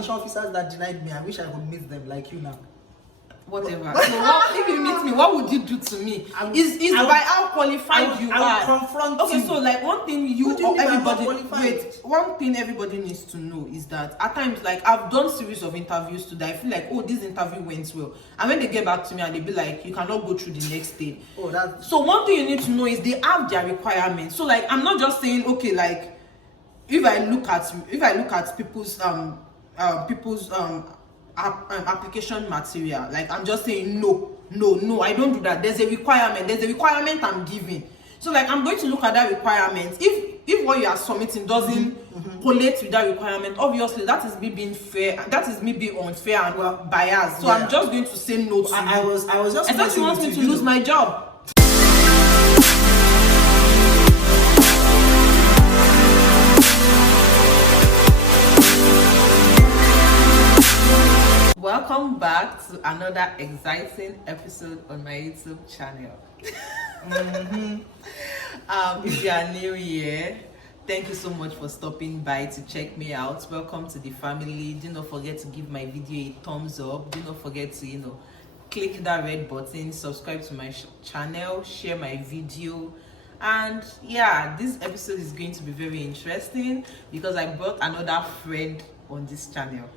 admission officers that denied me. I wish I could meet them like you now. Whatever. So if you meet me, what would you do to me? Is by how qualified you are. I will confront okay, you. so like one thing you do you mean everybody by not wait. One thing everybody needs to know is that at times, like I've done series of interviews today. I feel like, oh, this interview went well, and when they get back to me and they be like, you cannot go through the next day. Oh, that's so one thing you need to know is they have their requirements. So like I'm not just saying, okay, like if I look at people's application material, like I'm just saying no, I don't do that. There's a requirement I'm giving. So like I'm going to look at that requirement. If what you are submitting doesn't collate with that requirement, obviously that is me being fair, that is me being unfair and biased. So yeah. I'm just going to say no to you. I was just I thought you want me to lose my job. Welcome back to another exciting episode on my YouTube channel. If you are new here, thank you so much for stopping by to check me out. Welcome to the family. Do not forget to give my video a thumbs up. Do not forget to click that red button, subscribe to my channel, share my video. And yeah, this episode is going to be very interesting because I brought another friend on this channel.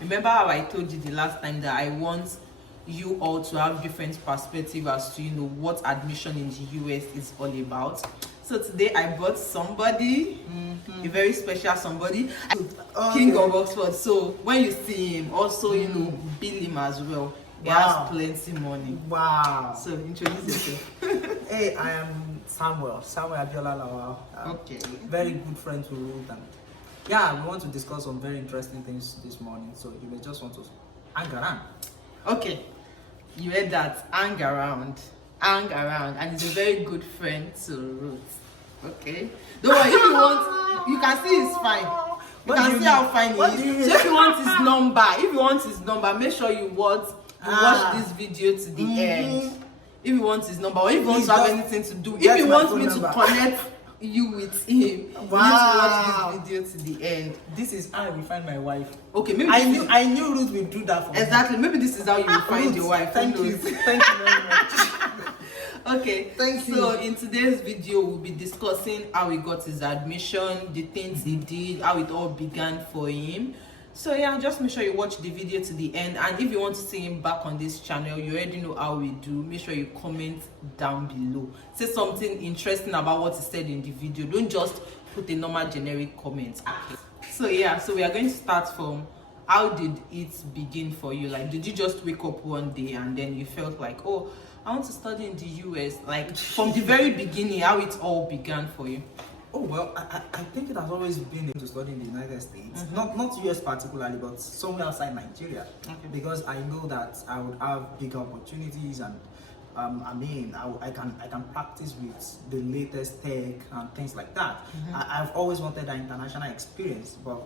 Remember how I told you the last time that I want you all to have different perspective as to what admission in the US is all about. So today I brought somebody, a very special somebody, King of Oxford. So when you see him, also bill him as well. He has plenty money. Wow. So introduce yourself. Hey, I am Samuel Abiola Lawal. Okay. Very good friend to Ruth. Yeah, we want to discuss some very interesting things this morning, so you may just want to hang around. Okay, you heard that, hang around, and he's a very good friend to Ruth. Okay, don't worry, if you want, you can see he's fine. You can see how fine he is. So if you want his number, make sure you watch this video to the end. If you want his number, or if you want to have anything to do, if you want me to connect you with him, you need to watch this video to the end. This is how we find my wife. Okay, maybe I knew Ruth would do that for me. Exactly. Maybe this is how you will find Ruth, your wife. Thank you very much. Okay, thank you. So in today's video, we'll be discussing how he got his admission, the things he did, how it all began for him. So yeah, just make sure you watch the video to the end, and if you want to see him back on this channel, you already know how we do. Make sure you comment down below, say something interesting about what he said in the video. Don't just put a normal generic comment. Okay. So yeah, so we are going to start from how did it begin for you? Like, did you just wake up one day and then you felt like, oh, I want to study in the US? Like from the very beginning, how it all began for you? Oh well, I think it has always been to study in the United States, not US particularly, but somewhere outside Nigeria, because I know that I would have bigger opportunities, and I can practice with the latest tech and things like that. I've always wanted an international experience, but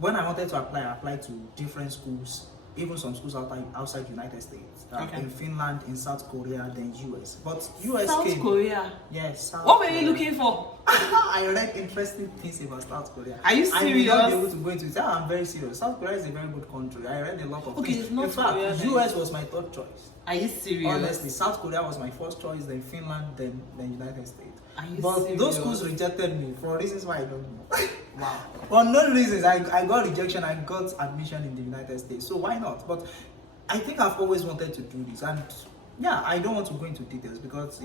when I wanted to apply, I applied to different schools, even some schools outside United States, in Finland, in South Korea, then US. But US South came. Korea? Yes. South What were Korea. you looking for? I read interesting things about South Korea. Are you serious? I may not be able to go into it. I'm very serious. South Korea is a very good country. I read a lot of things. It's not in fact, Korea, US was my third choice. Are you serious? Honestly, South Korea was my first choice, then Finland, then United States. Are you but serious? Those schools rejected me for reasons why I don't know. Wow. For no reasons, I got rejection. I got admission in the United States. So why not? But I think I've always wanted to do this, and yeah, I don't want to go into details because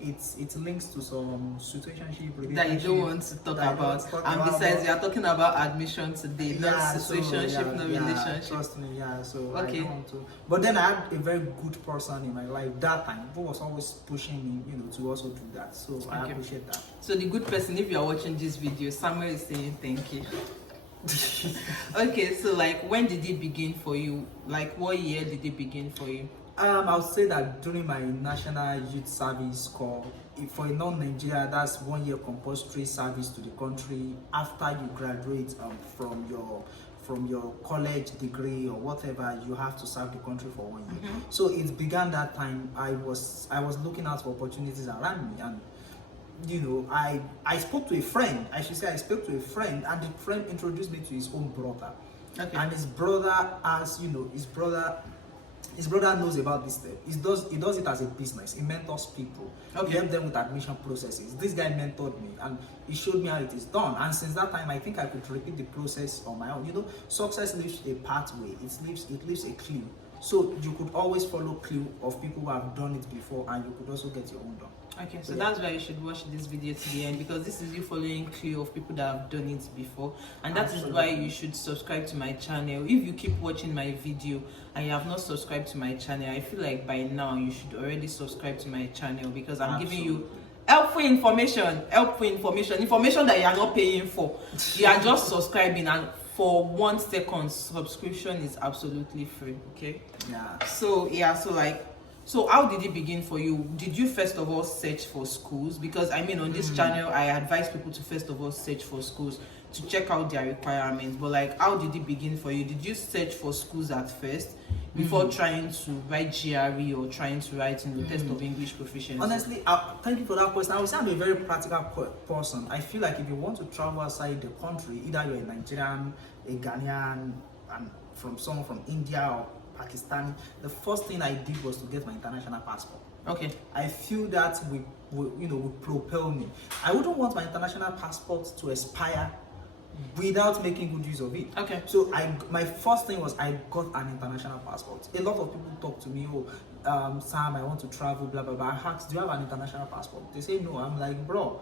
it links to some situationship that you don't want to talk about. And besides, we are talking about admission today, not situationship, no relationship. Trust me, so okay. I don't want to. But then I had a very good person in my life that time who was always pushing me, to also do that. So I appreciate that. So the good person, if you are watching this video, Samuel is saying thank you. Okay, so like when did it begin for you? Like what year did it begin for you? I would say that during my National Youth Service Corps, for a non-Nigeria, that's 1 year compulsory service to the country after you graduate from your college degree or whatever. You have to serve the country for 1 year. So it began that time. I was looking out for opportunities around me, and I spoke to a friend. I should say I spoke to a friend, and the friend introduced me to his own brother. Okay. And his brother his brother knows about this thing. He does it as a business. He mentors people. Okay. He helps them with admission processes. This guy mentored me and he showed me how it is done. And since that time, I think I could repeat the process on my own. Success leaves a pathway. It leaves a clue. So you could always follow clue of people who have done it before, and you could also get your own done. Okay, so that's why you should watch this video to the end, because this is you following clue of people that have done it before, and that is why you should subscribe to my channel. If you keep watching my video and you have not subscribed to my channel, I feel like by now you should already subscribe to my channel, because I'm giving you helpful information that you are not paying for. You are just subscribing, and for 1 second subscription is absolutely free. Okay. So how did it begin for you? Did you first of all search for schools? Because on this channel I advise people to first of all search for schools to check out their requirements. But how did it begin for you? Did you search for schools at first before trying to write GRE or trying to write test of English proficiency? Honestly, thank you for that question. I would say I'm a very practical person. I feel like if you want to travel outside the country, either you're a Nigerian, a Ghanaian, and someone from India or Pakistani, the first thing I did was to get my international passport. Okay. I feel that will propel me. I wouldn't want my international passport to expire without making good use of it. Okay. So my first thing was I got an international passport. A lot of people talk to me, Sam, I want to travel, blah blah blah. I asked, do you have an international passport? They say no. I'm like, bro,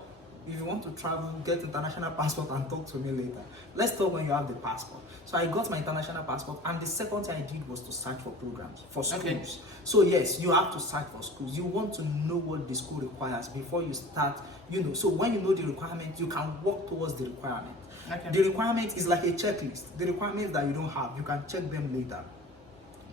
if you want to travel, get international passport and talk to me later. Let's talk when you have the passport. So I got my international passport, and the second thing I did was to search for programs, for schools. Okay. So yes, you have to search for schools. You want to know what the school requires before you start, So when you know the requirement, you can work towards the requirement. Okay. The requirement is like a checklist. The requirements that you don't have, you can check them later.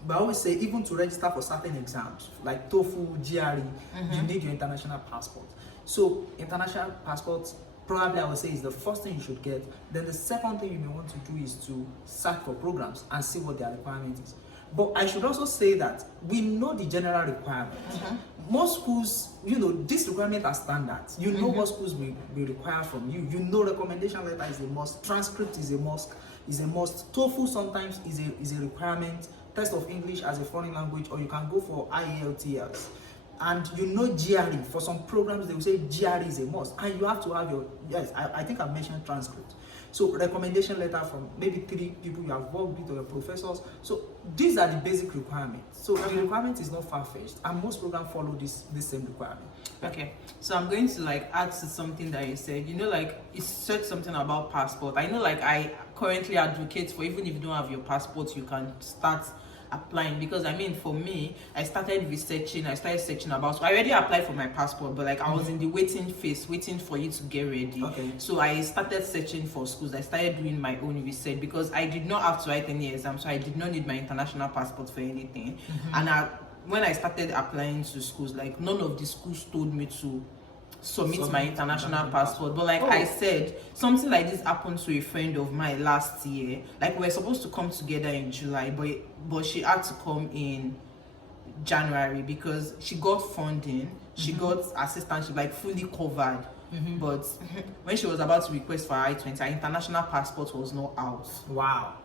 But I always say, even to register for certain exams, like TOEFL, GRE, you need your international passport. So international passports, probably I would say, is the first thing you should get. Then the second thing you may want to do is to search for programs and see what their requirement is. But I should also say that we know the general requirements. Most schools, this requirement are standards. You know what schools will require from you. Recommendation letter is a must. Transcript is a must. TOEFL sometimes is a requirement. Test of English as a foreign language, or you can go for IELTS. And GRE, for some programs they will say GRE is a must, and you have to have I think I mentioned transcript. So recommendation letter from maybe 3 people you have worked with or your professors. So these are the basic requirements. So the requirement is not far-fetched, and most programs follow this same requirement. Okay, so I'm going to add to something that you said. You said something about passport. I know I currently advocate for, even if you don't have your passport, you can start applying, because for me, I started searching about, so I already applied for my passport, but I was in the waiting phase, waiting for you to get ready. Okay. So I started searching for schools. I started doing my own research, because I did not have to write any exam, so I did not need my international passport for anything. And when I started applying to schools, none of the schools told me to submit my international passport. But I said, something like this happened to a friend of mine last year. We were supposed to come together in July, but she had to come in January because she got funding, she got assistantship, fully covered. But when she was about to request for her I-20, her international passport was not out. Wow.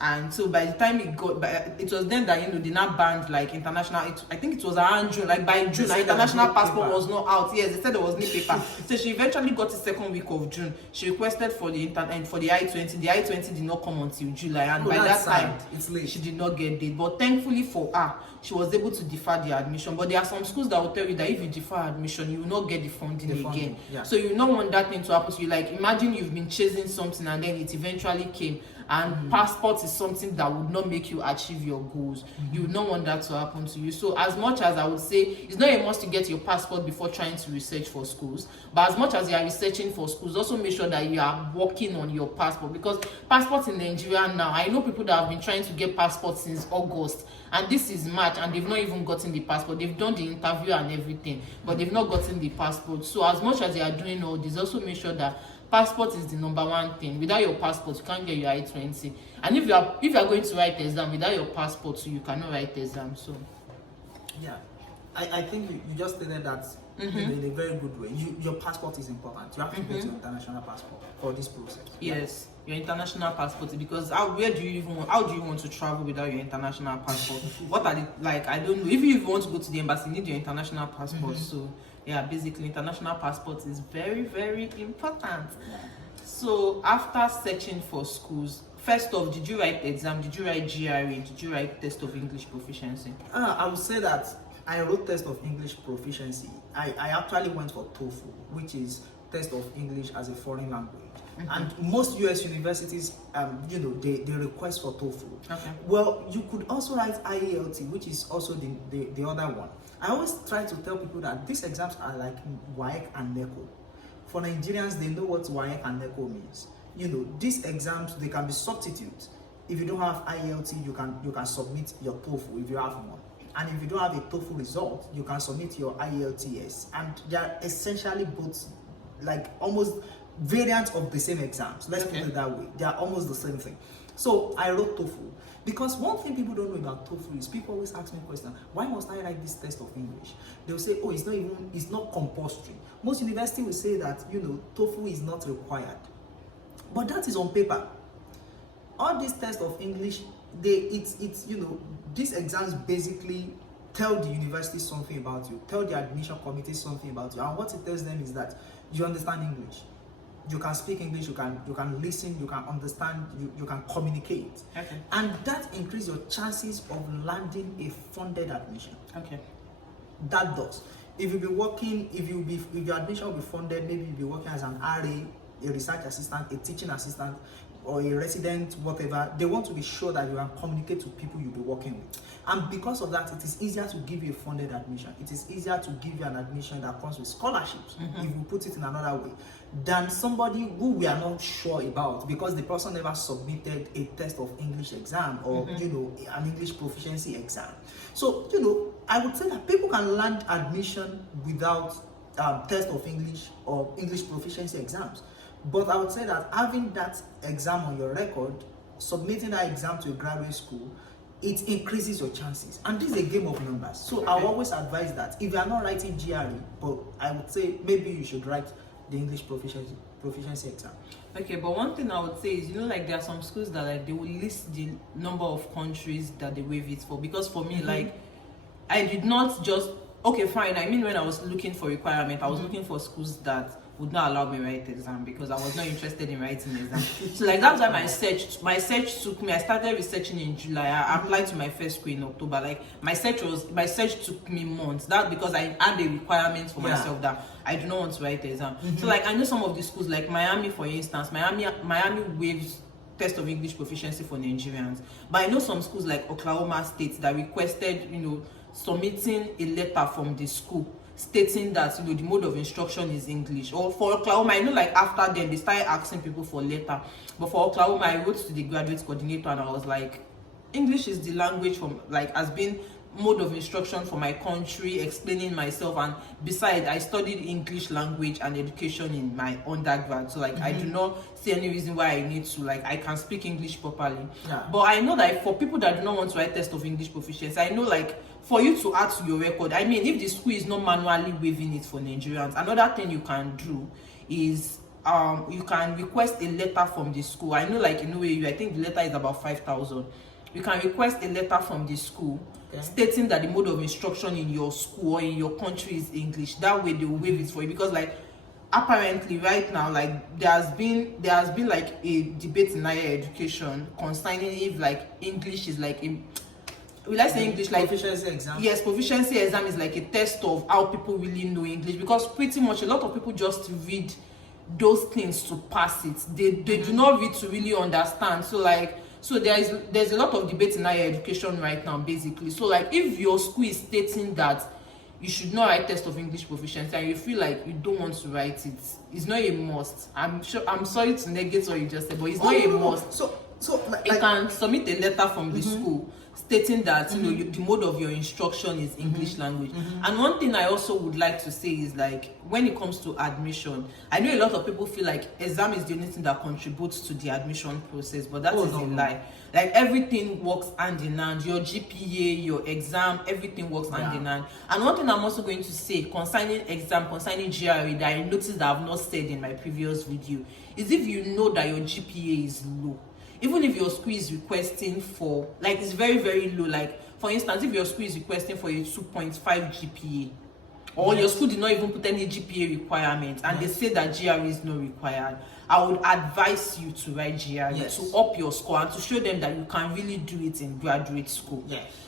And so by the time it was then that they now banned international. I think it was around June. By June, her international passport was not out. Yes, they said there was no paper. So she eventually got the second week of June. She requested for the I-20. The I-20 did not come until July, and by that time it's late. She did not get it. But thankfully for her, she was able to defer the admission. But there are some schools that will tell you that if you defer admission, you will not get the funding again. Yeah. So you don't want that thing to happen to you. Imagine you've been chasing something and then it eventually came. And passport is something that would not make you achieve your goals. You would not want that to happen to you. So as much as I would say, it's not a must to get your passport before trying to research for schools, but as much as you are researching for schools, also make sure that you are working on your passport, because passports in Nigeria now, I know people that have been trying to get passports since August, and this is March, and they've not even gotten the passport. They've done the interview and everything, but they've not gotten the passport. So as much as you are doing all this, also make sure that passport is the number one thing. Without your passport, you can't get your I-20. And if you are going to write exam without your passport, you cannot write exam. So yeah. I think you just stated that in a very good way. Your passport is important. You have to get your international passport for this process. Yes, your international passport, because how do you want to travel without your international passport? What are the, like, I don't know. If you even want to go to the embassy, you need your international passport. So yeah, basically international passport is very, very important. Yeah. So after searching for schools, first off, did you write exam? Did you write GRE? Did you write test of English proficiency? I would say that I wrote test of English proficiency. I actually went for TOEFL, which is test of English as a foreign language. And most US universities, they request for TOEFL. Okay. Well, you could also write IELT, which is also the other one. I always try to tell people that these exams are like WAEC and NECO. For Nigerians, they know what WAEC and NECO means. These exams, they can be substitutes. If you don't have IELT, you can submit your TOEFL if you have one. And if you don't have a TOEFL result, you can submit your IELTS. And they are essentially both like almost variants of the same exams. Let's put it that way. They are almost the same thing. So I wrote TOEFL because one thing people don't know about TOEFL is people always ask me a question: why must I write this test of English? They'll say, oh, it's not compulsory. Most universities will say that TOEFL is not required, but that is on paper. All these tests of English, these exams basically tell the university something about you, tell the admission committee something about you, and what it tells them is that you understand English, you can speak English, you can listen, you can understand, you can communicate. Okay. And that increases your chances of landing a funded admission. Okay. That does. If your admission will be funded, maybe you'll be working as an RA, a research assistant, a teaching assistant, or a resident, whatever. They want to be sure that you can communicate to people you'll be working with. And because of that, it is easier to give you a funded admission. It is easier to give you an admission that comes with scholarships, if you put it in another way, than somebody who we are not sure about because the person never submitted a test of English exam or an English proficiency exam. So I would say that people can land admission without test of English or English proficiency exams. But I would say that having that exam on your record, submitting that exam to a graduate school, it increases your chances. And this is a game of numbers. So I always advise that if you are not writing GRE, but I would say maybe you should write the English proficiency exam. Okay, but one thing I would say is, like there are some schools that like they will list the number of countries that they waive it for. Because for me, like I did not just fine. I mean, when I was looking for requirement, I was looking for schools that would not allow me to write exam because I was not interested in writing exam. So like that's why my search took me. I started researching in July. I applied to my first school in October. Like my search took me months. That's because I had a requirement for myself that I do not want to write exam. So like I know some of the schools like Miami, for instance. Miami waives test of English proficiency for Nigerians. But I know some schools like Oklahoma State that requested submitting a letter from the school stating that the mode of instruction is English. Or for Oklahoma, I know like after then they started asking people for letter. But for Oklahoma, I wrote to the graduate coordinator and I was like, English is the language from has been mode of instruction for my country, explaining myself, and besides I studied English language and education in my undergrad, so like I do not see any reason why I need to, like I can speak English properly. But I know that for people that do not want to write test of English proficiency, I know like for you to add to your record, I mean if the school is not manually waiving it for Nigerians, another thing you can do is you can request a letter from the school. I know like in a way, I think the letter is about 5,000. You can request a letter from the school stating that the mode of instruction in your school or in your country is English. That way they will waive it for you, because like apparently right now like there has been like a debate in higher education concerning if like English is like will I say English like proficiency exam? Yes, proficiency exam is like a test of how people really know English, because pretty much a lot of people just read those things to pass it. They do not read to really understand. So there's a lot of debate in higher education right now, basically. So like if your school is stating that you should not write test of English proficiency and you feel like you don't want to write it, it's not a must. I'm sorry to negate what you just said, but it's not a must. So you can submit a letter from the school stating that you know the mode of your instruction is English language. And one thing I also would like to say is, like, when it comes to admission, I know a lot of people feel like exam is the only thing that contributes to the admission process, but that is a lie. Like, everything works hand in hand. Your GPA, your exam, everything works hand in hand. And one thing I'm also going to say concerning exam, concerning GRE, that I noticed that I've not said in my previous video, is if you know that your GPA is low, even if your school is requesting for, like, it's very, very low, like, for instance, if your school is requesting for a 2.5 GPA, or your school did not even put any GPA requirements, and they say that GRE is not required, I would advise you to write GRE to up your score and to show them that you can really do it in graduate school.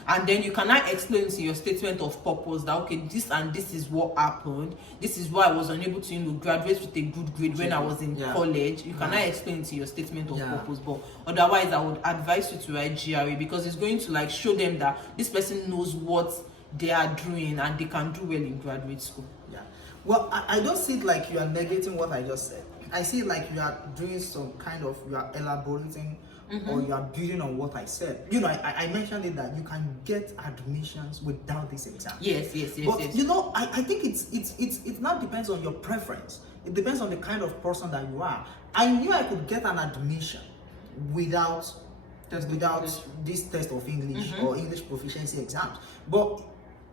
And then you cannot explain to your statement of purpose that, okay, this and this is what happened, this is why I was unable to, you know, graduate with a good grade when I was in college. You cannot explain to your statement of purpose, but otherwise I would advise you to write GRE, because it's going to, like, show them that this person knows what they are doing and they can do well in graduate school. Well, I don't see it like you are negating what I just said. I see it like you are doing some kind of, you are elaborating or you are building on what I said. You know, I mentioned it that you can get admissions without this exam. Yes. But you know, I think it now depends on your preference. It depends on the kind of person that you are. I knew I could get an admission without this test of English or English proficiency exams. But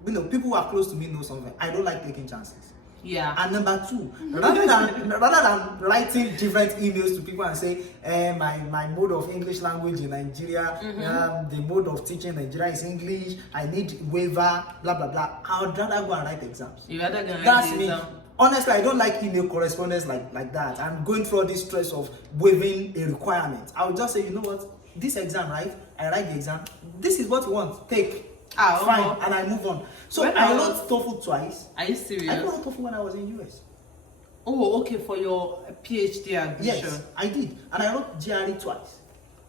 you know, people who are close to me know something. I don't like taking chances. And number two, rather than writing different emails to people and say, my mode of English language in Nigeria, the mode of teaching in Nigeria is English, I need waiver, blah blah blah, I would rather go and write exams. You rather go and That's write me. exam. Honestly, I don't like email correspondence like that. I'm going through all this stress of waiving a requirement. I would just say, you know what, this exam, right? I write the exam. This is what you want. Take. Fine, and I move on. So I wrote TOEFL twice. Are you serious? I wrote TOEFL when I was in US. Oh, okay, for your PhD admission. Yes, I did, and I wrote GRE twice.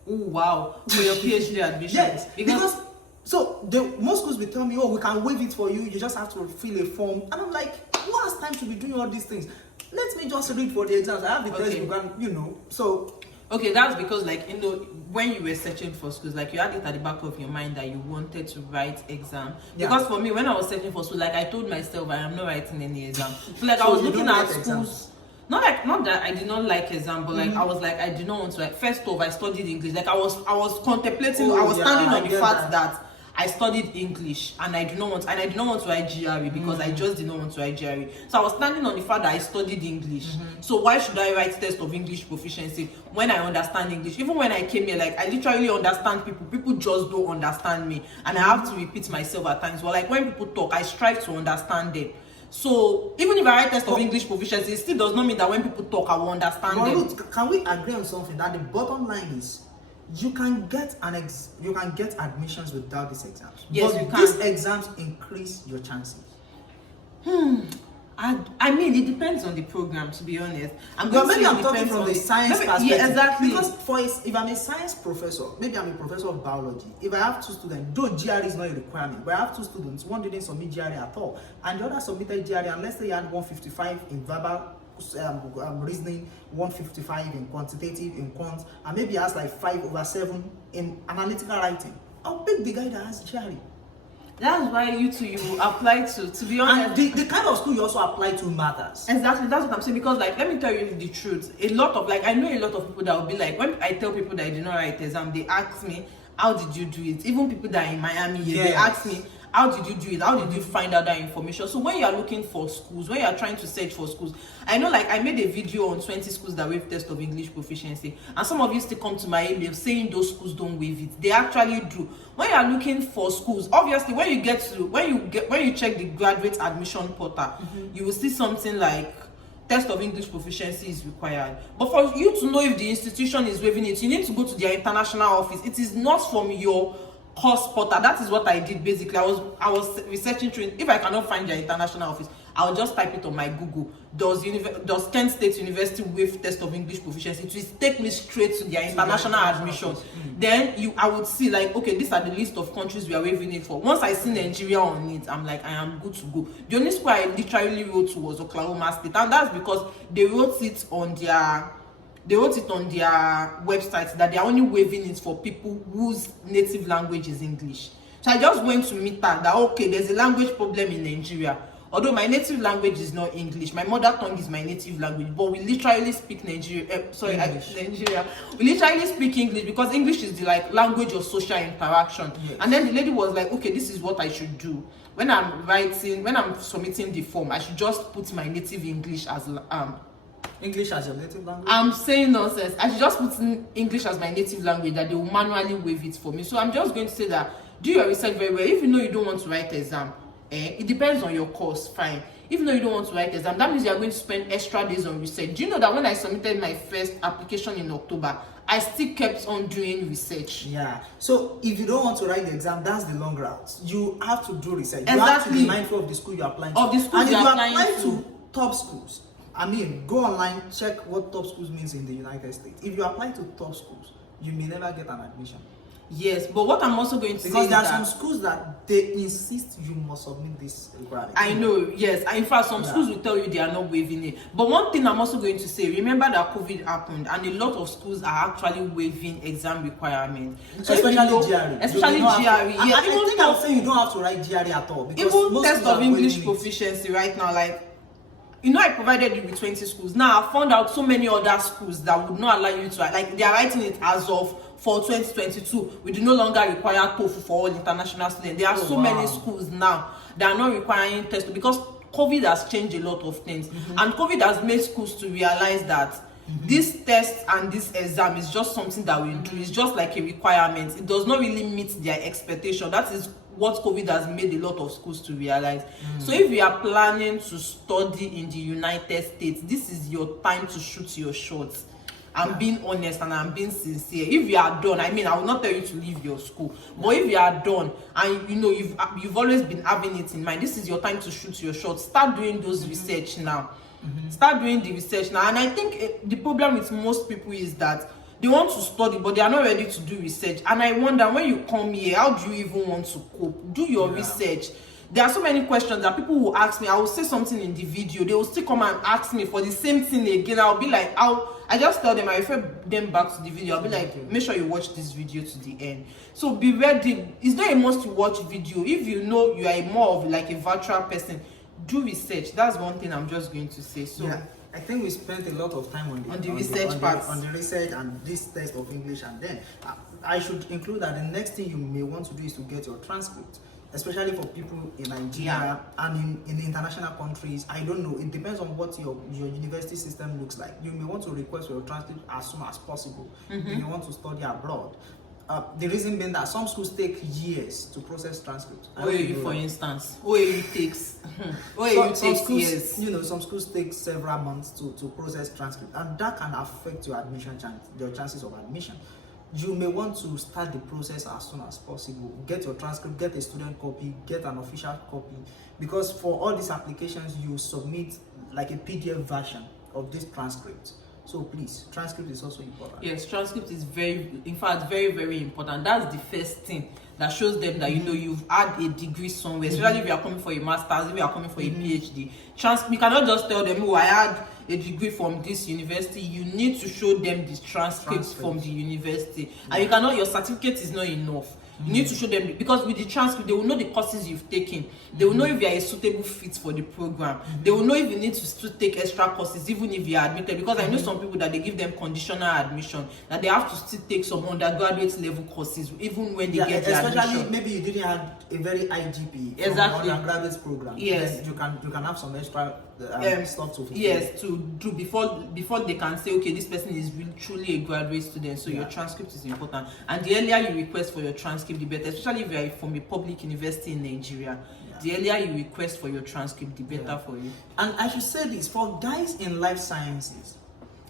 Oh wow, for your PhD admission. Yes, because so most schools will tell me, oh, we can waive it for you. You just have to fill a form, and I'm like, who has time to be doing all these things? Let me just read for the exams. I have the textbook, and you know, so. Okay, that's because, like, you know, when you were searching for schools, like, you had it at the back of your mind that you wanted to write exam. Because for me, when I was searching for school, like, I told myself I am not writing any exam. So like, I was looking at schools. Not that I did not like exam, but like I was like, I did not want to, like, first off, I studied English. Like, I was contemplating, I was standing on the fact that I studied English and I did not want to write GRE because I just did not want to write GRE. So I was standing on the fact that I studied English. So why should I write test of English proficiency when I understand English? Even when I came here, like, I literally understand people. People just don't understand me, and I have to repeat myself at times. Well, like, when people talk, I strive to understand them. So even if I write test of English proficiency, it still does not mean that when people talk, I will understand them. Ruth, can we agree on something? That the bottom line is, you can get admissions without these exams. Yes, but you can. These exams increase your chances. I mean, it depends on the program, to be honest. Maybe I'm talking from the science perspective. Yeah, exactly. Because if I'm a science professor, maybe I'm a professor of biology. If I have two students, though GRE is not a requirement, but I have two students, one didn't submit GRE at all, and the other submitted GRE, and let's say you had 155 in verbal reasoning, 155 in quantitative, in quant, and maybe has like 5/7 in analytical writing, I'll pick the guy that has GRE. That's why you apply to be honest. And the kind of school you also apply to matters. Exactly, that's what I'm saying. Because, like, let me tell you the truth. A lot of, like, I know a lot of people that will be like, when I tell people that I did not write exam, they ask me, how did you do it? Even people that are in Miami, they ask me, how did you do it? How did you find out that information? So when you are looking for schools, when you are trying to search for schools, I know, like, I made a video on 20 schools that waive test of English proficiency, and some of you still come to my email saying those schools don't waive it. They actually do. When you are looking for schools, obviously when you check the graduate admission portal, you will see something like test of English proficiency is required. But for you to know if the institution is waiving it, you need to go to their international office. It is not from your course portal. That is what I did basically. I was researching through. If I cannot find their international office, I'll just type it on my Google. Does Kent State University waive test of English proficiency? It will take me straight to their international admissions. Then I would see, like, okay, these are the list of countries we are waiving it for. Once I see Nigeria on it, I'm like, I am good to go. The only school I literally wrote to was Oklahoma State, and that's because they wrote it on their they wrote it on their website that they are only waiving it for people whose native language is English. So I just went to meet her that, okay, there's a language problem in Nigeria. Although my native language is not English, my mother tongue is my native language, but we literally speak Nigeria. Nigeria. We literally speak English because English is the like language of social interaction. Yes. And then the lady was like, okay, this is what I should do. When I'm submitting the form, I should just put my native English as English as your native language? I'm saying nonsense. I should just put in English as my native language, that they will manually waive it for me. So I'm just going to say that do your research very well. If you know you don't want to write exam, it depends on your course, fine. If you know you don't want to write exam, that means you are going to spend extra days on research. Do you know that when I submitted my first application in October, I still kept on doing research? Yeah. So if you don't want to write the exam, that's the long route. You have to do research. Exactly. You have to be mindful of the school you're applying to. Of the schools you're applying to top schools, I mean, go online, check what top schools means in the United States. If you apply to top schools, you may never get an admission. Yes, but what I'm also going to say is because there are some schools that they insist you must submit this requirement. I know, yes. In fact, some schools will tell you they are not waiving it. But one thing I'm also going to say, remember that COVID happened and a lot of schools are actually waiving exam requirements. So especially GRE. Especially GRE. I think I'm saying you don't have to write GRE at all. Because even test of English proficiency right now, like, you know, I provided you with 20 schools. Now I found out so many other schools that would not allow you to, like, they are writing it as of for 2022. We do no longer require TOEFL for all international students. There are many schools now that are not requiring tests because COVID has changed a lot of things, and COVID has made schools to realize that this test and this exam is just something that we do. It's just like a requirement. It does not really meet their expectation. That is what COVID has made a lot of schools to realize. So if you are planning to study in the United States, this is your time to shoot your shots. I'm being honest and I'm being sincere. If you are done, I mean, I will not tell you to leave your school, but if you are done and you know you've always been having it in mind, this is your time to shoot your shots. Start doing those research now. Start doing the research now. And I think the problem with most people is that they want to study but they are not ready to do research. And I wonder, when you come here, how do you even want to cope? Do your research. There are so many questions that people will ask me. I will say something in the video, they will still come and ask me for the same thing again. I'll be like, I just tell them, I refer them back to the video. I'll be like, make sure you watch this video to the end. So be ready. It's not a must to watch video. If you know you are more of like a virtual person, do research. That's one thing I'm just going to say. So yeah, I think we spent a lot of time on the research part, on the research and this test of English, and then I should include that the next thing you may want to do is to get your transcript, especially for people in Nigeria and in international countries. I don't know, it depends on what your university system looks like. You may want to request for your transcript as soon as possible if you want to study abroad. The reason being that some schools take years to process transcripts. OAU, for instance, OAU takes years. You know, some schools take several months to process transcripts, and that can affect your your chances of admission. You may want to start the process as soon as possible. Get your transcript, get a student copy, get an official copy, because for all these applications you submit like a PDF version of this transcript. So please, transcript is also important. Yes, transcript is very very important. That's the first thing that shows them that you know you've had a degree somewhere, especially if you are coming for a master's, if you are coming for a PhD. You cannot just tell them, oh, I had a degree from this university. You need to show them the transcripts from the university, and you cannot, your certificate is not enough. You need to show them, because with the transcript they will know the courses you've taken. They will know if you are a suitable fit for the program. They will know if you need to still take extra courses even if you are admitted, because I know some people that they give them conditional admission, that they have to still take some undergraduate level courses even when they get the admission. Especially maybe you didn't have a very high GPA from undergraduate program. Yes, you can have some extra stuff to fulfill. Yes, to do before they can say, okay, this person is really truly a graduate student. So your transcript is important, and the earlier you request for your transcript, the better, especially if you are from a public university in Nigeria. The earlier you request for your transcript, the better for you. And I should say this, for guys in life sciences,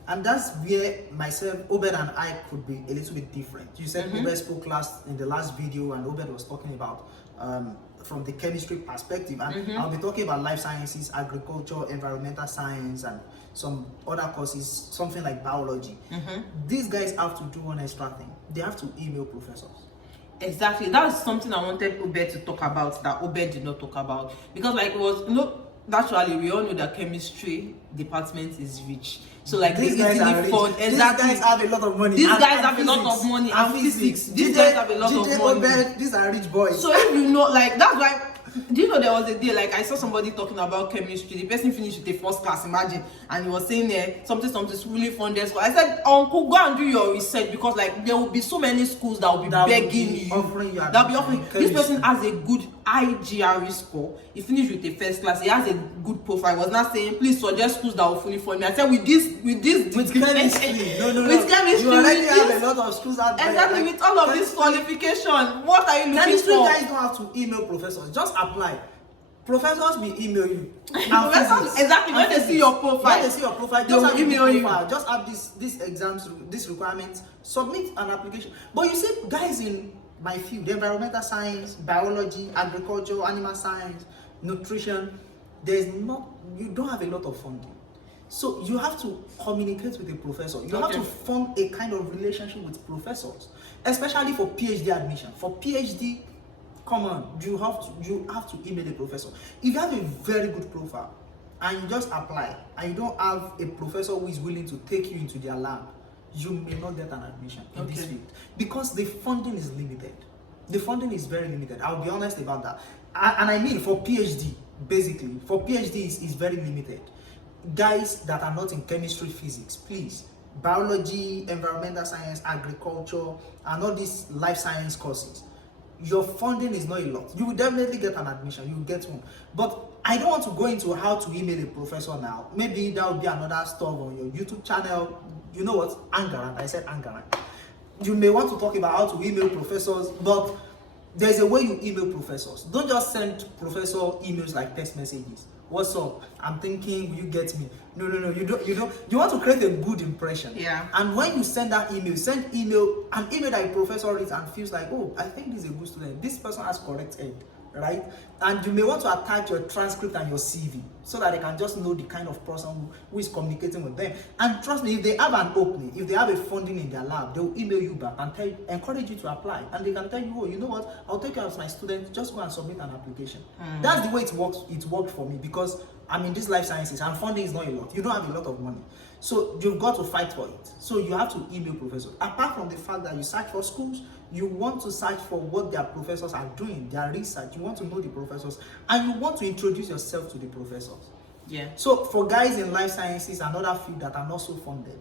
and that's where myself, Obed, and I could be a little bit different. You said Obed spoke in the last video, and Obed was talking about from the chemistry perspective, and I'll be talking about life sciences, agriculture, environmental science, and some other courses, something like biology. These guys have to do one extra thing. They have to email professors. Exactly, that's something I wanted Obed to talk about that Obed did not talk about, because like it was, you know, naturally we all know that chemistry department is rich. So like these they guys are easily rich. fund. These Exactly. guys have a lot of money. These And- guys and have a lot physics. of money And and physics. These GJ guys have a lot of GJ money. Obed, these are rich boys. So if you know, like that's why. Do you know there was a day like I saw somebody talking about chemistry? The person finished with a first class, imagine, and he was saying there something fully funded school. I said, Uncle, go and do your research because like there will be so many schools that will be begging you. That'll be offering. This person has a good IGRE score. He finished with a first class. He has a good profile. He was not saying, please suggest schools that will fully fund me. I said, with chemistry, with chemistry, you already have a lot of schools out there. Exactly, like, with all of this qualification, what are you looking chemistry for? guys don't have to email professors. Just apply. Professors will email you. Professors, exactly, when they see your profile, just have email you. Just have these exams, this requirements. Submit an application. But you see, guys in my field, environmental science, biology, agriculture, animal science, nutrition, you don't have a lot of funding. So you have to communicate with a professor. You have to form a kind of relationship with professors, especially for PhD admission. For PhD, come on, you have to email a professor. If you have a very good profile and you just apply and you don't have a professor who is willing to take you into their lab, you may not get an admission in this field because the funding is limited. The funding is very limited. I'll be honest about that. And I mean for PhD, basically, for PhD is very limited. Guys that are not in chemistry, physics, please, biology, environmental science, agriculture, and all these life science courses, your funding is not a lot. You will definitely get an admission, you will get one. But I don't want to go into how to email a professor now. Maybe that will be another stuff on your YouTube channel. You know what? Angarant. I said Angarant. You may want to talk about how to email professors, but there's a way you email professors. Don't just send professor emails like text messages. What's up? I'm thinking, will you get me? No. You don't. You want to create a good impression. Yeah. And when you send that email, an email that a professor reads and feels like, oh, I think this is a good student. This person has correct head, right? And you may want to attach your transcript and your CV so that they can just know the kind of person who is communicating with them. And trust me, if they have an opening, if they have a funding in their lab, they will email you back and encourage you to apply. And they can tell you, oh, you know what? I'll take you as my student. Just go and submit an application. That's the way it works. It worked for me because I'm in this life sciences and funding is not a lot. You don't have a lot of money. So you've got to fight for it. So you have to email professors. Apart from the fact that you search for schools, you want to search for what their professors are doing, their research. You want to know the professors and you want to introduce yourself to the professors. Yeah. So for guys in life sciences and other fields that are not so funded,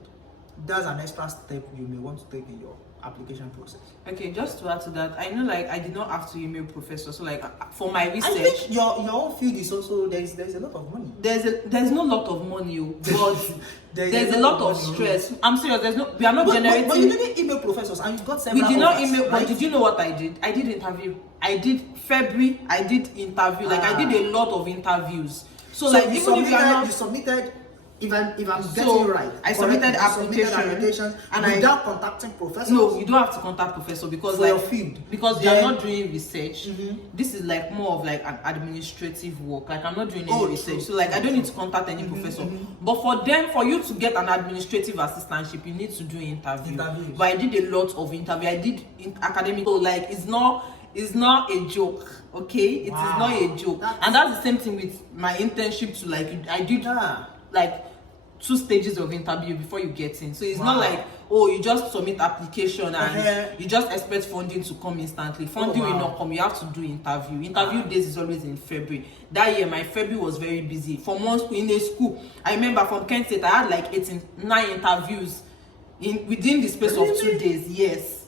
that's an extra step you may want to take in your application process. Okay, just to add to that, I know like I did not have to email professors. So like for my research, I think your own field is also there's a lot of money. There's no lot of money, but there's a lot of stress. I'm serious. We are not generating. But you didn't email professors and you got several. We did not offers, email. right? But did you know what I did? I did interview. I did February. I did interview. Like I did a lot of interviews. So like you even if you are not, submitted. If I'm getting it right, I submitted applications and without contacting professors. No, you don't have to contact professor because for your field, because you are not doing research. This is like more of like an administrative work. Like I'm not doing any research, so like I don't need to contact any professor. But for you to get an administrative assistantship, you need to do interviews. But I did a lot of interview. I did academic. So like it's not a joke. Okay, it is not a joke. And that's the same thing with my internship too. Like I did like 2 stages of interview before you get in. So it's not like, oh, you just submit application and you just expect funding to come instantly. Funding will not come. You have to do interview. Interview days is always in February. That year, my February was very busy. From one school, in a school, I remember from Kent State, I had like 9 interviews within the space of 2 days. Yes.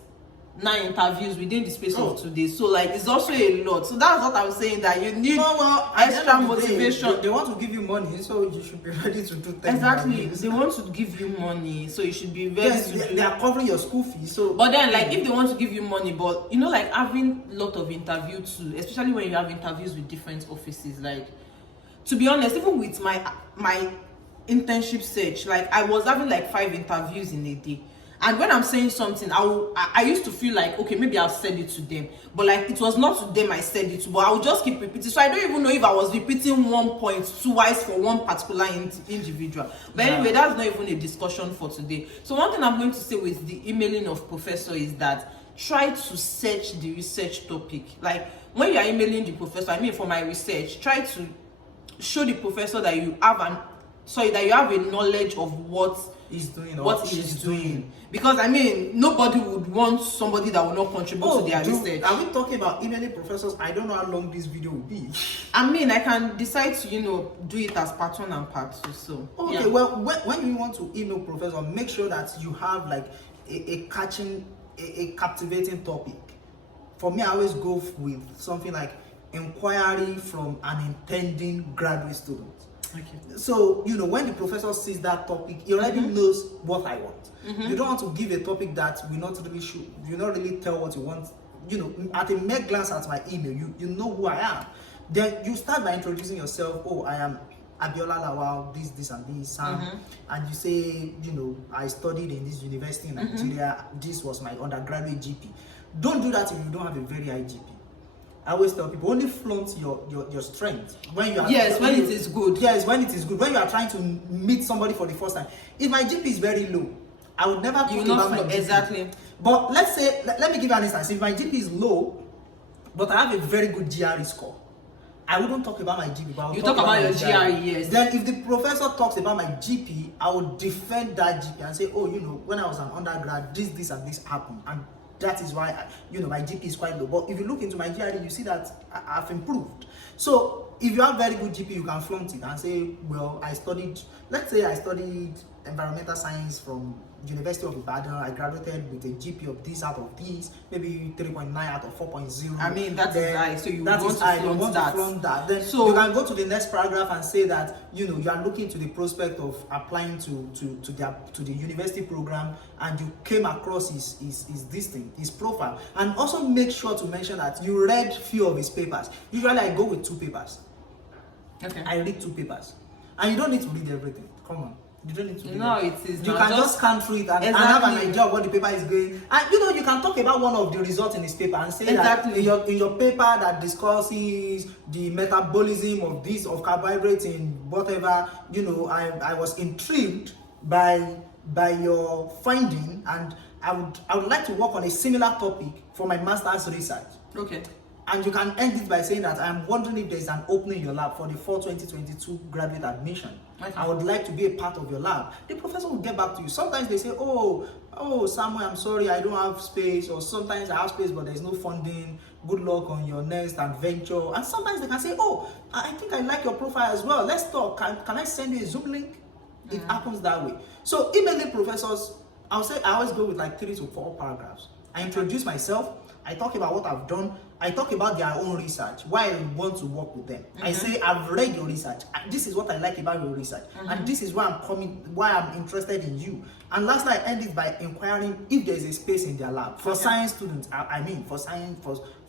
9 interviews within the space of 2 days. So like it's also a lot. So that's what I'm saying, that you need extra motivation. They want to give you money, so you should be ready to do things. Exactly. They want to give you money, so you should be ready they are covering your school fees. So but then like if they want to give you money, but you know, like having a lot of interview too, especially when you have interviews with different offices, like to be honest, even with my internship search, like I was having like 5 interviews in a day. And when I'm saying something, I used to feel like, okay, maybe I've said it to them. But like, it was not to them I said it to, but I would just keep repeating. So I don't even know if I was repeating one point twice for one particular individual. But anyway, that's not even a discussion for today. So one thing I'm going to say with the emailing of professor is that try to search the research topic. Like when you are emailing the professor, I mean for my research, try to show the professor that you have that you have a knowledge of what he's doing, what he's doing. Because I mean, nobody would want somebody that will not contribute to their research. Are we talking about emailing professors? I don't know how long this video will be. I mean, I can decide to, do it as part 1 and part 2. So okay, yeah. well, when you want to email professor, make sure that you have like a captivating topic. For me, I always go with something like inquiry from an intending graduate student. Okay. So, when the professor sees that topic, he already knows what I want. You don't want to give a topic that will not really tell what you want. At a mere glance at my email, you know who I am. Then you start by introducing yourself. Oh, I am Abiola Lawal, this and this. And you say, I studied in this university in Nigeria. This was my undergraduate GP. Don't do that if you don't have a very high GP. I always tell people, only flaunt your strength when you are. Yes, when it is good. Yes, when it is good. When you are trying to meet somebody for the first time. If my GP is very low, I would never talk about my GP. Exactly. But let's say, let me give you an instance. If my GP is low, but I have a very good GRE score, I wouldn't talk about my GP. But you talk about your GRE, yes. Then if the professor talks about my GP, I would defend that GP and say, oh, when I was an undergrad, this and this happened. And that is why, my GP is quite low. But if you look into my GRE, you see that I've improved. So if you have very good GP, you can flaunt it and say, well, let's say I studied environmental science from University of Ibadan. I graduated with a GP of this out of this, maybe 3.9 out of 4.0. I mean, that is high. So you want to flaunt that. Then so you can go to the next paragraph and say that you are looking to the prospect of applying to the university program, and you came across his profile, and also make sure to mention that you read few of his papers. Usually I go with 2 papers. Okay. I read 2 papers, and you don't need to read everything. Come on. You don't need to read it is. You can just scan through it and have an idea of what the paper is going. And you can talk about one of the results in his paper and say that in your paper that discusses the metabolism of carbohydrates in whatever, I was intrigued by your finding, and I would like to work on a similar topic for my master's research. Okay. And you can end it by saying that I'm wondering if there's an opening in your lab for the fall 2022 graduate admission. Okay. I would like to be a part of your lab. The professor will get back to you. Sometimes they say, oh, Samuel, I'm sorry, I don't have space. Or sometimes I have space, but there's no funding. Good luck on your next adventure. And sometimes they can say, oh, I think I like your profile as well. Let's talk. Can I send you a Zoom link? It happens that way. So emailing professors, I always go with like 3 to 4 paragraphs. I introduce myself. I talk about what I've done. I talk about their own research, why I want to work with them. I say, I've read your research. This is what I like about your research. And this is why I'm interested in you. And lastly, I end it by inquiring if there's a space in their lab. For science students, for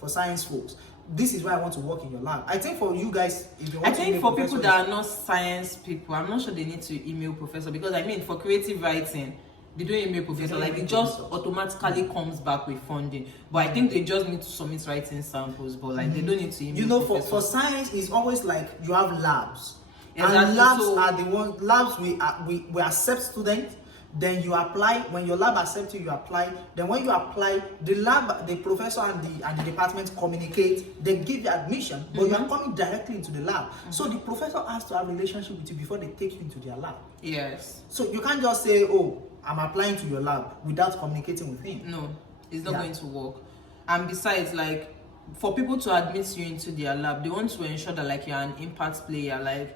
science folks. This is why I want to work in your lab. I think for you guys, if you want for people that are not science people, I'm not sure they need to email professor, because for creative writing, they don't email professor, it just automatically comes back with funding. But I think they just need to submit writing samples, but they don't need to email professor. For science, it's always like you have labs. Exactly. And labs are the ones, we accept students, then you apply. When your lab accepts you, you apply. Then when you apply, the professor and the department communicate, they give you admission, but you are coming directly into the lab. So the professor has to have a relationship with you before they take you into their lab. Yes. So you can't just say, oh, I'm applying to your lab without communicating with him. No, it's not going to work. And besides, for people to admit you into their lab, they want to ensure that you're an impact player.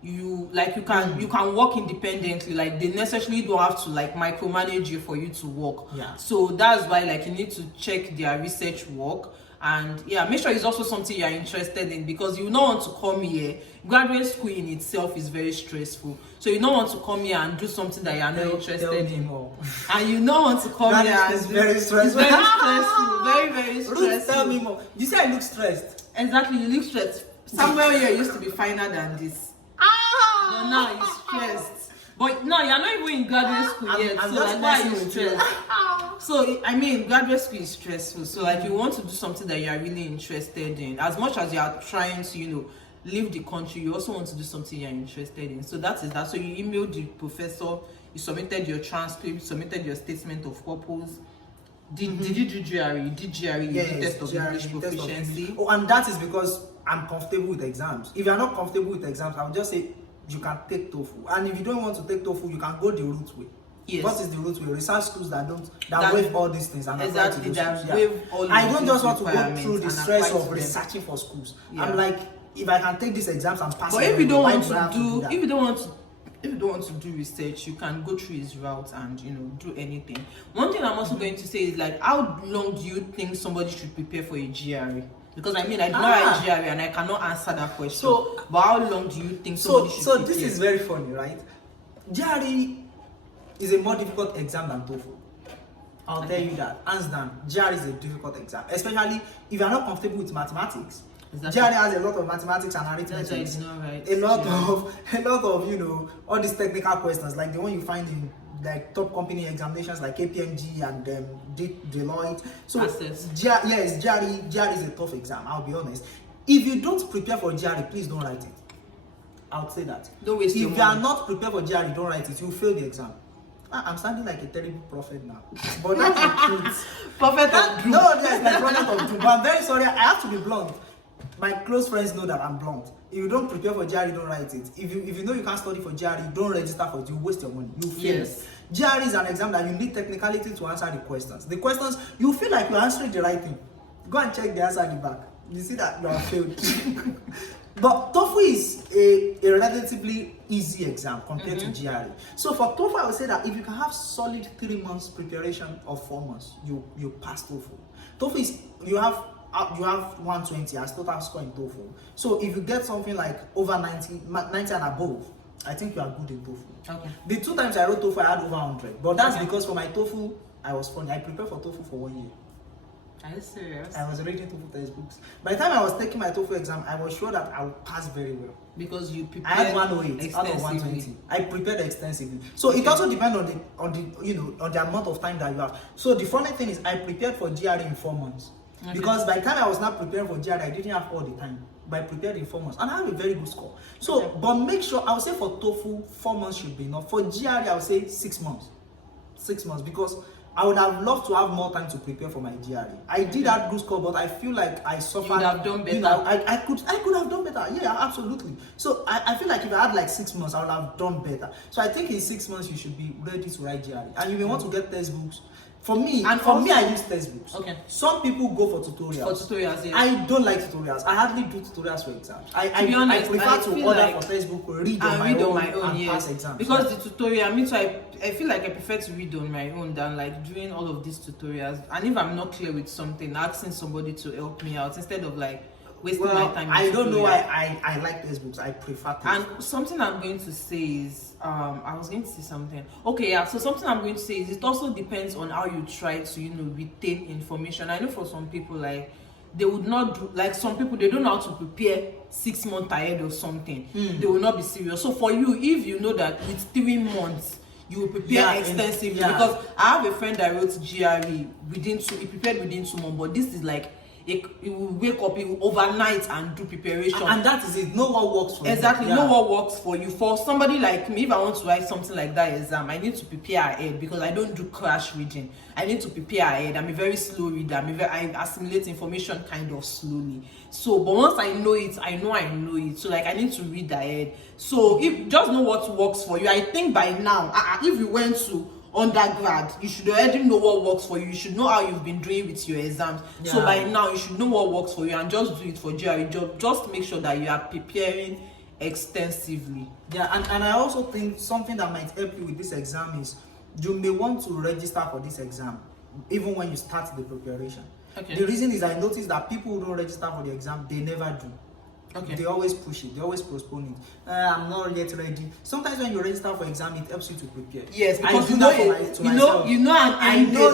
You can work independently. They necessarily don't have to micromanage you for you to work. Yeah. So that's why you need to check their research work. And make sure it's also something you're interested in, because you don't want to come here. Graduate school in itself is very stressful, so you don't want to come here and do something that you're not interested in. And you don't want to come here and it's very stressful. It's very stressful, very, very stressful. Ruth, tell me more. You say I look stressed. Exactly, you look stressed. Samuel here used to be finer than this. But now he's stressed. But no, you're not even in graduate school yet, so why are you stressed? So graduate school is stressful. So you want to do something that you are really interested in. As much as you are trying to leave the country, you also want to do something you're interested in. So that is that. So you emailed the professor, you submitted your transcript, submitted your statement of purpose, Did you do GRE? You did GRE, you did Yes, test of GRE, English test of proficiency. English. Oh, and that is because I'm comfortable with exams. If you're not comfortable with exams, I'll just say you can take TOEFL. And if you don't want to take TOEFL, you can go the route way. Yes. What is the route way? Research schools that waive all these things and exactly that waive all. I don't just want to go through the stress of them. researching for schools. Yeah. I'm like, if I can take these exams and pass. But if you don't want to do, if you don't want to do research, you can go through his route and do anything. One thing I'm also going to say is, like, how long do you think somebody should prepare for a GRE? Because I mean, I do not write GRE and I cannot answer that question. So, but how long do you think somebody should prepare? So this is very funny, right? GRE is a more difficult exam than TOEFL. I'll tell you that, hands down. GRE is a difficult exam, especially if you're not comfortable with mathematics. Exactly. GRE has a lot of mathematics and arithmetic. That's right. A lot of all these technical questions, like the one you find in like top company examinations like KPMG and Deloitte. So GRE is a tough exam. I'll be honest. If you don't prepare for GRE, please don't write it. I would say that. Don't waste your money. If you are not prepared for GRE, don't write it. You'll fail the exam. I'm sounding like a terrible prophet now, but that's the truth. Prophet of doom. No, yes, like prophet of doom. But I'm very sorry. I have to be blunt. My close friends know that I'm blunt. If you don't prepare for GRE, don't write it. If you know you can't study for GRE, don't register for it. You waste your money. You fail. Yes. GRE is an exam that you need technicality to answer the questions. The questions, you feel like you're answering the right thing. Go and check the answer at the back. You see that you are failed. But TOEFL is a relatively easy exam compared to GRE. So for TOEFL, I would say that if you can have solid 3 months preparation or 4 months, you pass TOEFL. TOEFL is you have 120 as total score in TOEFL. So if you get something like over 90 and above, I think you are good in TOEFL. Okay. The 2 times I wrote TOEFL, I had over 100. But that's because for my TOEFL, I was funny. I prepared for TOEFL for 1 year. Are you serious? I was reading TOEFL textbooks. By the time I was taking my TOEFL exam, I was sure that I would pass very well. Because you prepared. I had 108 out of 120. I prepared extensively. So it also depends on the amount of time that you have. So the funny thing is, I prepared for GRE in 4 months. Okay. Because by the time I was not preparing for GRE, I didn't have all the time. But I prepared in 4 months, and I have a very good score. So, but make sure, I would say for TOEFL, 4 months should be enough. For GRE, I would say 6 months. 6 months, because I would have loved to have more time to prepare for my GRE. I did have good score, but I feel like I suffered. You would have done better. I could have done better. Yeah, absolutely. So I feel like if I had like 6 months, I would have done better. So I think in 6 months you should be ready to write GRE, and you may want to get textbooks. For me, I use textbooks. Okay. Some people go for tutorials. Yes. I don't like tutorials. I hardly do tutorials for exams. I prefer to order for textbook, read on my own, and pass exams. Because the tutorial, I feel like I prefer to read on my own than like doing all of these tutorials. And if I'm not clear with something, asking somebody to help me out instead of like wasting my time. I don't know why I like textbooks. I prefer textbooks. And something I'm going to say is, I was going to say something. Okay, yeah. So something I'm going to say is, it also depends on how you try to, retain information. I know for some people, like, they would not do, like some people, they don't know how to prepare 6 months ahead or something. They will not be serious. So for you, if you know that with 3 months, you will prepare extensively. Because I have a friend that wrote GRE he prepared within 2 months, but this is like, you will wake up, you will overnight and do preparation. And that is it. No one works for you. Exactly. No one works for you. For somebody like me, if I want to write something like that exam, I need to prepare ahead because I don't do crash reading. I need to prepare ahead. I'm a very slow reader. I assimilate information kind of slowly. So, but once I know it, I know it. So, like, I need to read ahead. So, if just know what works for you. I think by now, if you went to undergrad, you should already know what works for you. You should know how you've been doing with your exams. So by now you should know what works for you and just do it for GRE. Just make sure that you are preparing extensively. And I also think something that might help you with this exam is you may want to register for this exam even when you start the preparation. Okay. The reason is, I noticed that people who don't register for the exam, they never do. Okay. They always push it. They always postpone it. I'm not yet ready. Sometimes when you register for exam, it helps you to prepare. Yes, because you know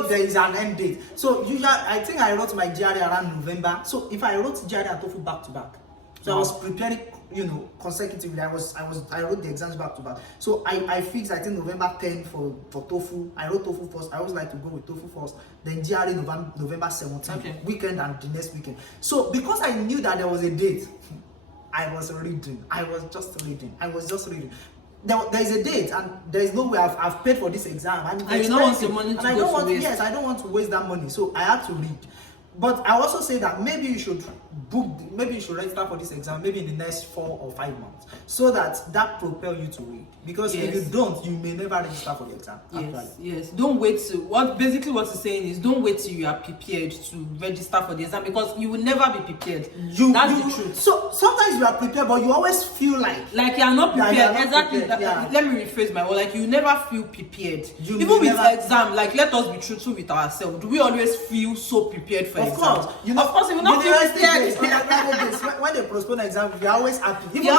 there is an end date. So usually, I think I wrote my GRE around November. So if I wrote GRE and TOEFL back to back, so I was preparing, consecutively. I wrote the exams back to back. So I fixed, I think, November 10 for TOEFL. I wrote TOEFL first. I always like to go with TOEFL first. Then GRE November 17th, weekend and the next weekend. So because I knew that there was a date, I was reading. I was just reading. there is a date, and there is no way I've paid for this exam, and you don't want your money to I go don't to want waste. Yes, I don't want to waste that money, so I have to read. But I also say that maybe you should maybe you should register for this exam maybe in the next 4 or 5 months, so that propel you to read. Because if you don't, you may never register for the exam. Yes. Don't wait to what he's saying is, don't wait till you are prepared to register for the exam, because you will never be prepared. That's the truth. So sometimes you are prepared, but you always feel like you are not prepared. You are not exactly. prepared. Let me rephrase my word. Like, you never feel prepared. Even with exam, like, let us be truthful with ourselves. Do we always feel so prepared for exam? Of course, you will not feel prepared. When they postpone exam, you're always happy. Even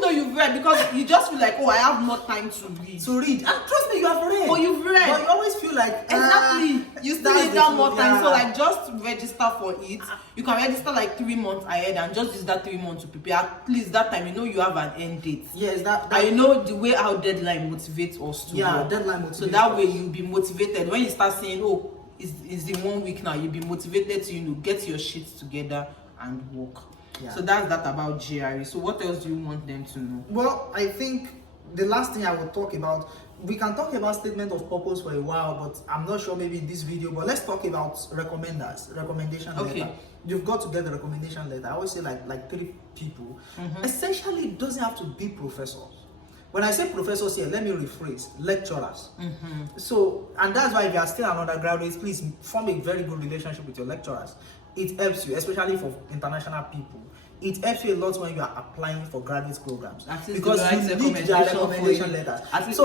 though you've read, because you just feel like, oh, I have more time to read. And trust me, you have read. But you've read. But you always feel like exactly. You still need that more time. So like, just register for it. You can register like 3 months ahead and just use that 3 months to prepare. At least that time, you have an end date. Yes, that I know the way our deadline motivates us to work. Deadline motivates. So that way you'll be motivated. When you start saying, oh, it's the 1 week now, you'll be motivated to get your sheets together and work. So that's that about GRE. So what else do you want them to know? Well, I think the last thing I will talk about, we can talk about statement of purpose for a while, but I'm not sure maybe in this video, but let's talk about recommendation letter. You've got to get the recommendation letter. I always say like 3 people. Essentially, it doesn't have to be professors. When I say professors here, let me rephrase, lecturers. So, and that's why if you are still an undergraduate, please form a very good relationship with your lecturers. It helps you, especially for international people. It helps you a lot when you are applying for graduate programs, because you need their recommendation letters.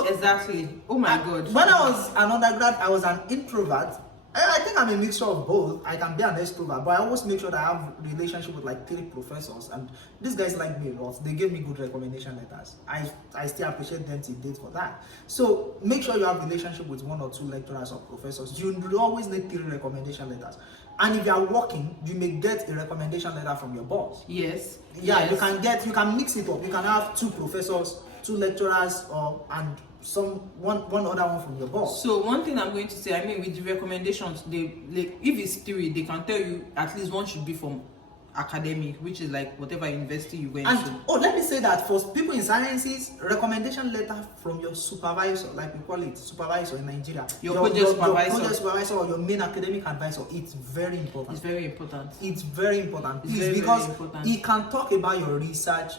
Exactly. Oh my God. When I was an undergrad, I was an introvert. I think I'm a mixture of both. I can be an extrovert, but I always make sure that I have a relationship with like 3 professors, and these guys like me a lot. They gave me good recommendation letters. I still appreciate them to date for that. So make sure you have a relationship with 1 or 2 lecturers or professors. You always need 3 recommendation letters. And if you are working, you may get a recommendation letter from your boss. Yes. Yeah, you can mix it up. You can have 2 professors, 2 lecturers, and one other one from your boss. So one thing I'm going to say, I mean, with the recommendations, if it's 3, they can tell you at least 1 should be from academic, which is like whatever university you went to. Oh, let me say that for people in sciences, recommendation letter from your supervisor, like we call it, supervisor in Nigeria, your project supervisor or your main academic advisor, it's very important. It's very important. It's very important, because he can talk about your research,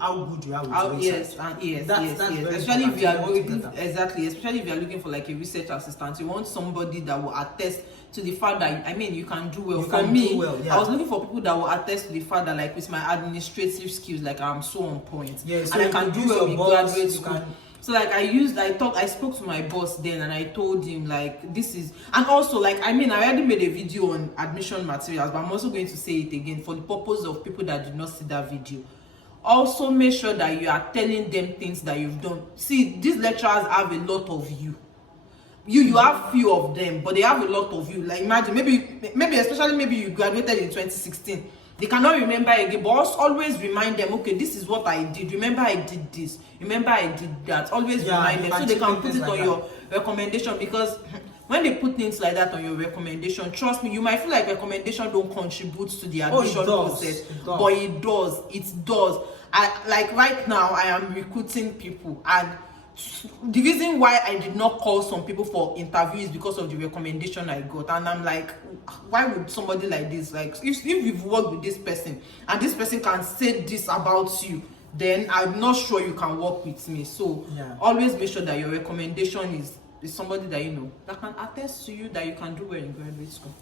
how good you are with research. Yes. Especially if you are especially if you are looking for like a research assistant, you want somebody that will attest to the fact that you can do well. For me, I was looking for people that will attest to the fact that, like, with my administrative skills, like, I'm so on point. Yeah, so and I can do well in graduate school. So like I spoke to my boss then, and I told him like, this is, and also like, I already made a video on admission materials, but I'm also going to say it again for the purpose of people that did not see that video. Also make sure that you are telling them things that you've done. See, these lecturers have a lot of you. You have few of them, but they have a lot of you. Like, imagine maybe especially maybe you graduated in 2016. They cannot remember again, but always remind them, okay, this is what I did. Remember I did this. Remember I did that. Always remind them so they can put it on your recommendation, because when they put things like that on your recommendation, trust me, you might feel like recommendation don't contribute to the admission process, but it does. Like right now, I am recruiting people, and the reason why I did not call some people for interviews is because of the recommendation I got. And I'm like, why would somebody like this, like, if you've worked with this person and this person can say this about you, then I'm not sure you can work with me. So always make sure that your recommendation is somebody that that can attest to you that you can do well in graduate school.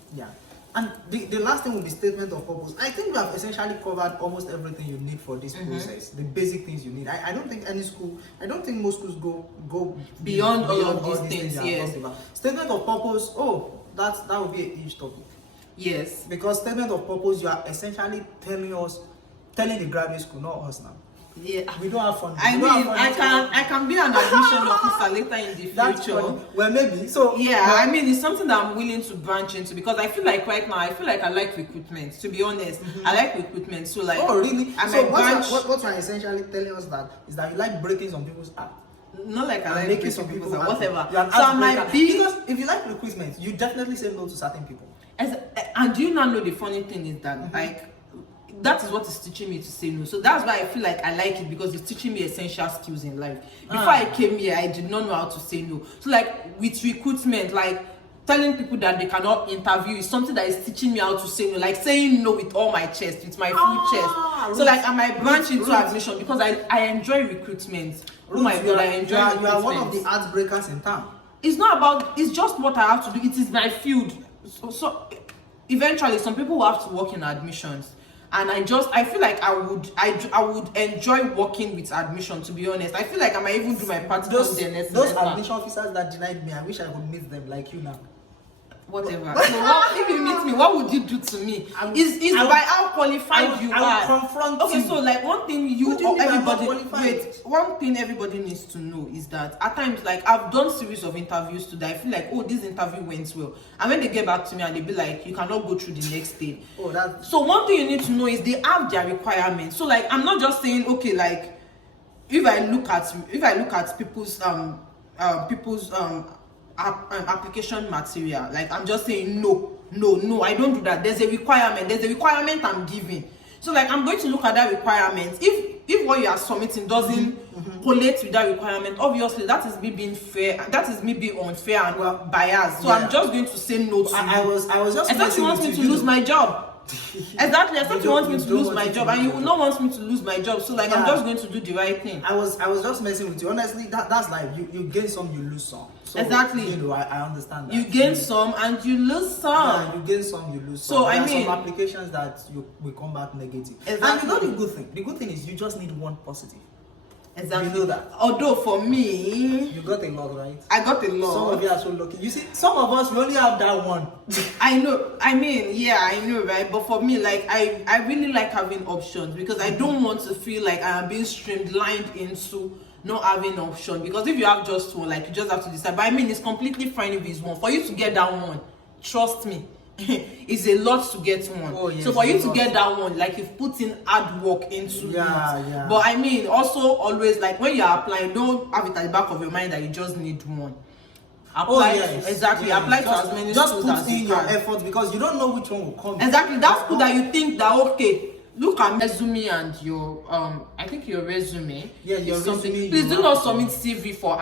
And the last thing with the statement of purpose, I think we have essentially covered almost everything you need for this process. The basic things you need. I don't think most schools go beyond all of these things. Yes. Statement of purpose, that would be a huge topic. Yes. Because statement of purpose, you are essentially telling the graduate school, not us now. Yeah, we don't have fun. I can be an admission officer later in the future. That's funny. Well, maybe. So it's something that I'm willing to branch into, because I feel like right now I like recruitment. To be honest, I like recruitment. So like, oh really? So what you're essentially telling us is that you like breaking some people's heart. Not like I like making some people's heart, whatever. So I might be, because if you like recruitment, you definitely say no to certain people. And do you not know the funny thing is that like, that is what is teaching me to say no. So that's why I feel like I like it, because it's teaching me essential skills in life. Before I came here, I did not know how to say no. So like with recruitment, like telling people that they cannot interview is something that is teaching me how to say no, like saying no with all my chest, with my full chest. So like I might branch into admission, because I enjoy recruitment. Oh my God, I enjoy recruitment. You are one of the art breakers in town. It's not about, it's just what I have to do. It is my field. So eventually some people will have to work in admissions, and I feel like I would enjoy working with admission, to be honest. I feel like I might even do my practicals there next Those semester. admission officers that denied me, I wish I could meet them like you now. Whatever. So if you meet me, what would you do to me? Is by how qualified you are. I will confront you. Okay, so like one thing one thing everybody needs to know is that at times, like I've done series of interviews today, I feel like, oh, this interview went well, and when they get back to me and they be like, you cannot go through the next thing. So one thing you need to know is they have their requirements. So like I'm not just saying, okay, like if I look at people's application material, like I'm just saying no, I don't do that. There's a requirement I'm giving. So like I'm going to look at that requirement. If what you are submitting doesn't collate with that requirement, obviously that is me being fair, that is me being unfair and biased. So I'm just going to say no to you. I was just except you want me to lose my job. Exactly, except you want me to lose my job, and you will not want me to lose my job. So like I'm just going to do the right thing. I was just messing with you. Honestly, that's like you gain some, you lose some. So, exactly. You know, I understand that. You gain some and you lose some. Yeah, you gain some, you lose some. So there I are mean, some applications that will come back negative. Exactly. And you know the good thing. The good thing is you just need one positive. Exactly. You know that. Although for me, you got a lot, right? I got a lot. Some of you are so lucky. You see, some of us we only have that one. I know. I mean, yeah, I know, right? But for me, like I really like having options, because I don't want to feel like I am being streamlined into not having option. Because if you have just one, like you just have to decide. But I mean, it's completely fine if it's one. For you to get that one, trust me, it's a lot to get one. Oh, yes, so for you to get that one, like you've put in hard work into it. Yeah. But I mean, also always, like when you're applying, don't have it at the back of your mind that you just need one. Apply exactly. Yeah. Apply to as many schools as you can. Just put in your effort, because you don't know which one will come. Exactly. That's good that you think that, okay, look at resume and your I think your resume. Yeah, your something. resume. Please do not submit CV for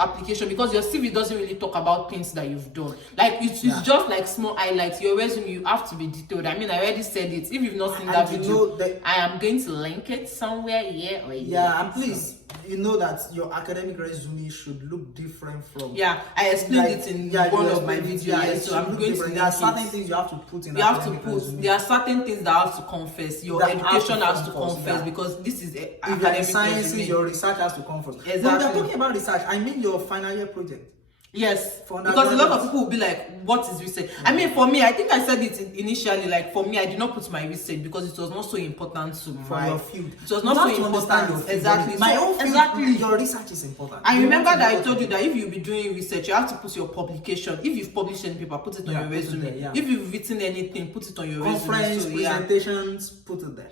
application, because your CV doesn't really talk about things that you've done. Like it's just like small highlights. Your resume, you have to be detailed. I mean, I already said it. If you've not seen that video, I am going to link it somewhere here or here. Yeah, and please, you know that your academic resume should look different from. Yeah, I explained it in one of my videos. Yeah, so I'm going to. There are certain things you have to put in. You have to put. Resume. There are certain things that have to confess. Your education has to confess, because this is academic sciences. Resume. Your research has to come first. Exactly. When you're talking about research, I mean your final year project. Yes, because a lot of people will be like, what is research? I mean, for me, I think I said it initially, like for me, I did not put my research because it was not so important to your field. It was not so important. Exactly. My own field, exactly. Your research is important. I remember that I told you that if you'll be doing research, you have to put your publication. If you've published any paper, put it on your resume. If you've written anything, put it on your resume. Conference, presentations, put it there.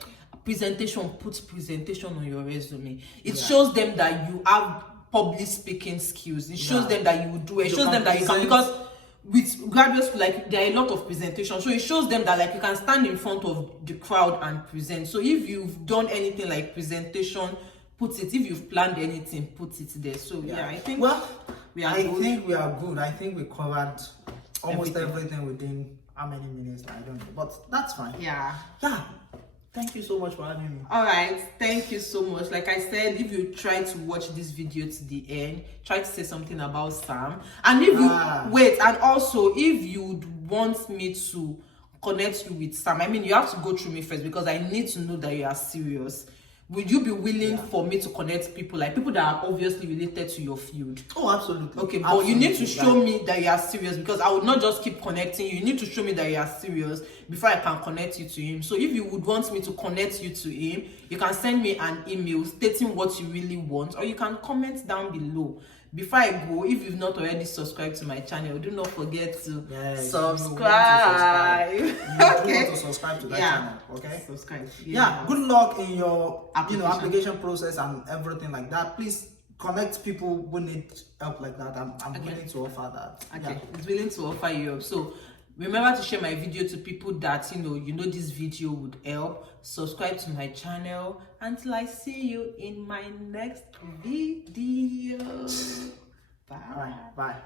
Put presentation on your resume. It shows them that you have public speaking skills. It shows them that you will do it. It shows them that you can, because with graduate school, like there are a lot of presentations, so it shows them that like you can stand in front of the crowd and present. So if you've done anything like presentation, put it. If you've planned anything, put it there. So I think we are good. I think we covered almost everything within how many minutes? I don't know, but that's fine. Yeah. Thank you so much for having me. All right, thank you so much. Like I said, if you try to watch this video to the end, try to say something about Sam. And if you wait, and also if you want me to connect you with Sam, I mean, you have to go through me first, because I need to know that you are serious. Would you be willing for me to connect people, like people that are obviously related to your field? Oh, absolutely. Okay, but you need to show me that you are serious, because I would not just keep connecting you. You need to show me that you are serious before I can connect you to him. So if you would want me to connect you to him, you can send me an email stating what you really want, or you can comment down below. Before I go, if you've not already subscribed to my channel, do not forget to subscribe. You want to subscribe to that channel, okay? Subscribe. Good luck in your application process and everything like that. Please connect people who need help like that. I'm willing to offer that. Okay, it's willing to offer you help. So Remember to share my video to people that you know this video would help. Subscribe to my channel until I see you in my next video. Bye. All right, bye.